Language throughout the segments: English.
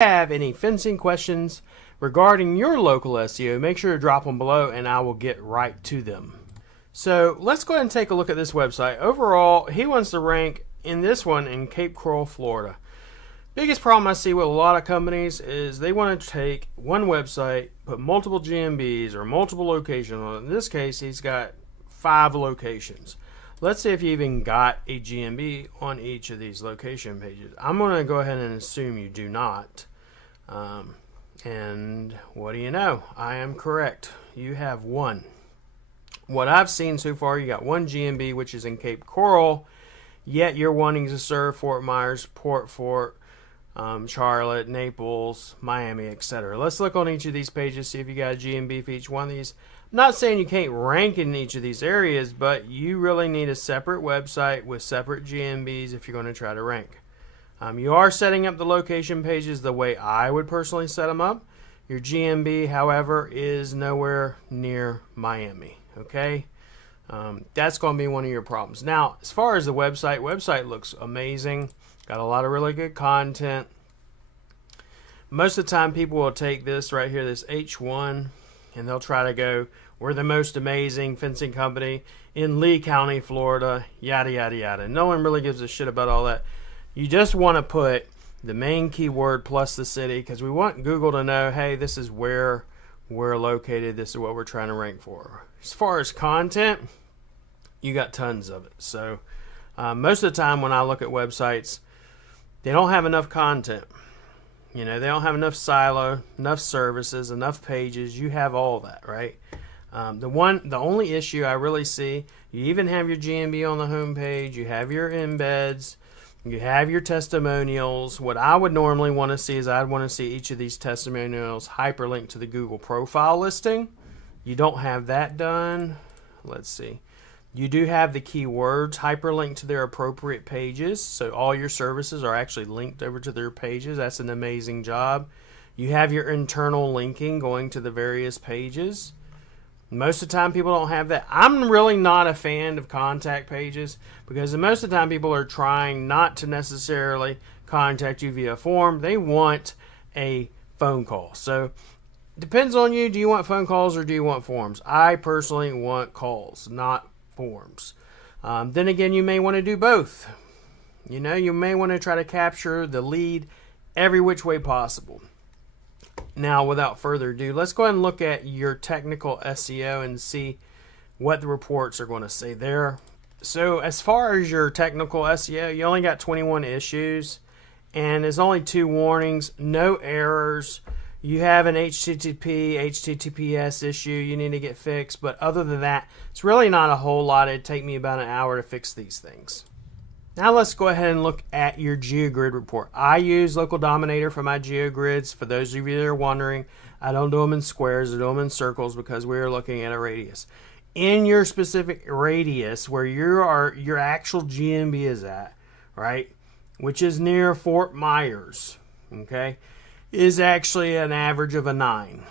Have any fencing questions regarding your local SEO, make sure to drop them below and I will get right to them. So let's go ahead and take a look at this website. Overall, he wants to rank in this one in Cape Coral, Florida. Biggest problem I see with a lot of companies is they want to take one website, put multiple GMBs or multiple locations on it. In this case, he's got 5 locations. Let's see if you even got a GMB on each of these location pages. I'm going to go ahead and assume you do not. And what do you know? I am correct. You have 1. What I've seen so far, you got 1 GMB, which is in Cape Coral, yet you're wanting to serve Fort Myers, Port Fort, Charlotte, Naples, Miami, etc. Let's look on each of these pages, see if you got a GMB for each one of these. I'm not saying you can't rank in each of these areas, but you really need a separate website with separate GMBs if you're going to try to rank. You are setting up the location pages the way I would personally set them up. Your GMB, however, is nowhere near Miami. Okay, that's going to be one of your problems. Now, as far as the website looks amazing. Got a lot of really good content. Most of the time, people will take this right here, this H1, and they'll try to go, we're the most amazing fencing company in Lee County, Florida, yada, yada, yada. No one really gives a shit about all that. You just want to put the main keyword plus the city because we want Google to know, hey, this is where we're located. This is what we're trying to rank for. As far as content, you got tons of it. So most of the time when I look at websites, they don't have enough content. You know, they don't have enough silo, enough services, enough pages. You have all that, right? The only issue I really see, you even have your GMB on the home page, you have your embeds, you have your testimonials. What I would normally want to see is I'd want to see each of these testimonials hyperlinked to the Google profile listing. You don't have that done. Let's see. You do have the keywords hyperlinked to their appropriate pages, so all your services are actually linked over to their pages. That's an amazing job. You have your internal linking going to the various pages. Most of the time people don't have that. I'm really not a fan of contact pages because most of the time people are trying not to necessarily contact you via form. They want a phone call. So depends on you. Do you want phone calls or do you want forms? I personally want calls, not forms. Then again, you may want to do both. You know, you may want to try to capture the lead every which way possible. Now, without further ado, let's go ahead and look at your technical SEO and see what the reports are going to say there. So as far as your technical SEO, you only got 21 issues and there's only 2 warnings, no errors. You have an HTTPS issue you need to get fixed, but other than that, it's really not a whole lot. It'd take me about an hour to fix these things. Now let's go ahead and look at your GeoGrid report. I use Local Dominator for my GeoGrids. For those of you that are wondering, I don't do them in squares, I do them in circles because we're looking at a radius. In your specific radius where your actual GMB is at, right, which is near Fort Myers, okay, is actually an average of a 9.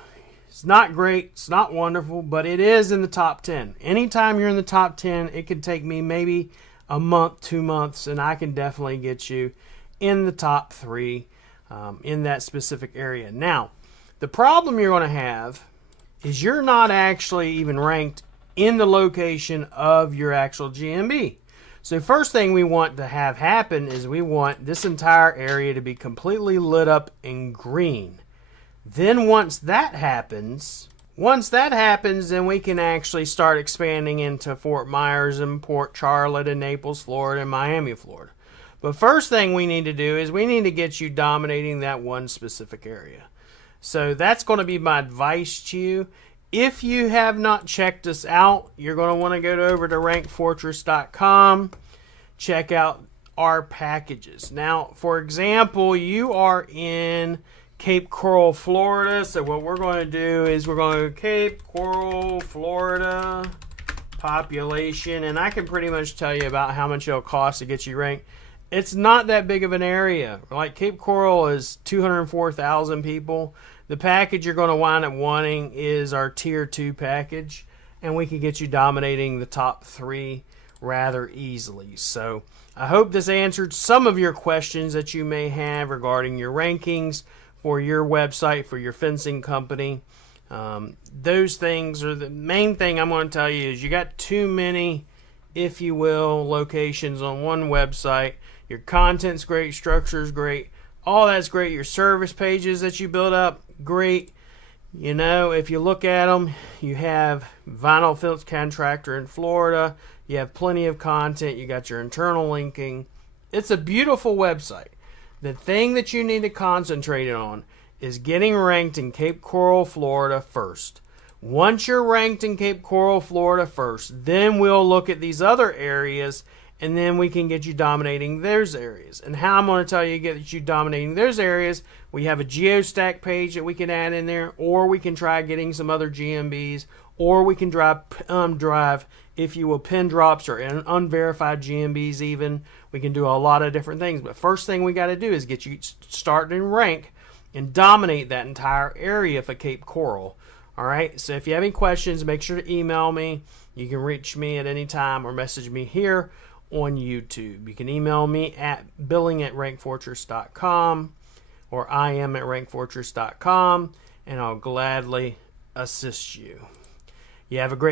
It's not great, it's not wonderful, but it is in the top 10. Anytime you're in the top 10, it could take me maybe a month, 2 months, and I can definitely get you in the top 3 in that specific area. Now, the problem you're going to have is you're not actually even ranked in the location of your actual GMB. So first thing we want to have happen is we want this entire area to be completely lit up in green. Then once that happens, then we can actually start expanding into Fort Myers and Port Charlotte and Naples, Florida and Miami, Florida. But first thing we need to do is we need to get you dominating that one specific area. So that's going to be my advice to you. If you have not checked us out, you're going to want to go over to rankfortress.com, check out our packages. Now, for example, you are in Cape Coral, Florida. So what we're going to do is we're going to Cape Coral, Florida, population, and I can pretty much tell you about how much it'll cost to get you ranked. It's not that big of an area. Like Cape Coral is 204,000 people. The package you're going to wind up wanting is our tier 2 package, and we can get you dominating the top 3 rather easily. So I hope this answered some of your questions that you may have regarding your rankings for your website, for your fencing company. Those things are the main thing I'm going to tell you is you got too many, if you will, locations on one website. Your content's great, structure's great, all that's great. Your service pages that you build up, great. You know, if you look at them, you have vinyl fence contractor in Florida. You have plenty of content. You got your internal linking. It's a beautiful website. The thing that you need to concentrate on is getting ranked in Cape Coral, Florida first. Once you're ranked in Cape Coral, Florida first, then we'll look at these other areas, and then we can get you dominating those areas. And how I'm going to tell you to get you dominating those areas, we have a geostack page that we can add in there, or we can try getting some other GMBs, or we can drive, if you will, pin drops or unverified GMBs even. We can do a lot of different things. But first thing we got to do is get you started in rank and dominate that entire area for Cape Coral. All right, so if you have any questions, make sure to email me. You can reach me at any time or message me here on YouTube. You can email me at billing@rankfortress.com or im@rankfortress.com, and I'll gladly assist you. You have a great